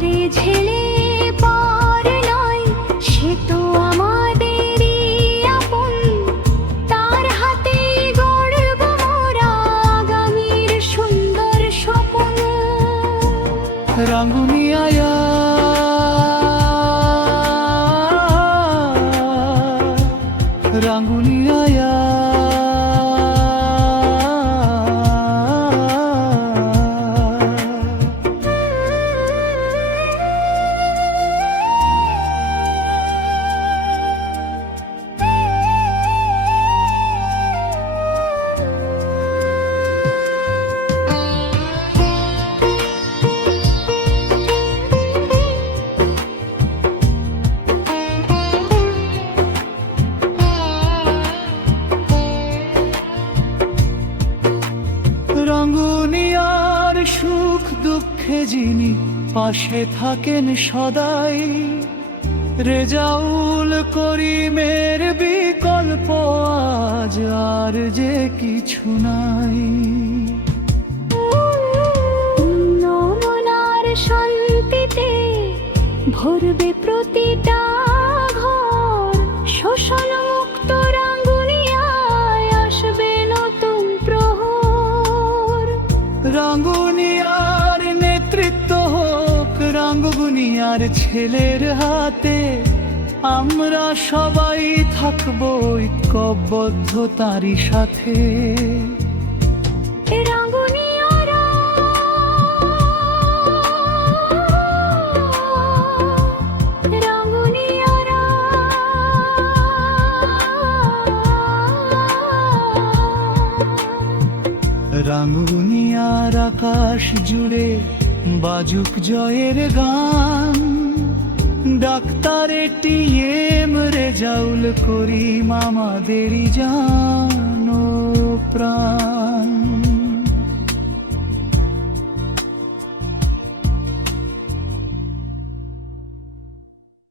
ঝরে ঝেলে পার নয়, সে তো আমাদেরই আপন। তার হাতে গড়ব মোরা আগামীর সুন্দর স্বপ্ন। রাঙ্গুনি আয়া, রাঙ্গুনি আয়া, রাঙ্গুনিয়ার সুখ দুঃখে যিনি পাশে থাকেন সদাই, রেজাউল করিমের বিকল্প আজ আর যে কিছু নাই। নমনার শান্তিতে ভরবে প্রতিটা ঘর, শোষণ মুক্ত রাঙ্গুনিয়ায় আসবে নতুন প্রহর। রাঙ্গুনিয়ার নেতৃত্ব হোক রাঙ্গুনিয়ার ছেলের হাতে, আমরা সবাই থাকবো ঐক্যবদ্ধ তারই সাথে। রাঙ্গুনিয়ারা, রাঙ্গুনিয়ারা, রাঙ্গুনিয়ার আকাশ জুড়ে বাজুক জয়ের গান, ডাক্তার এটিএম রেজাউল করিম আমাদেরই জান।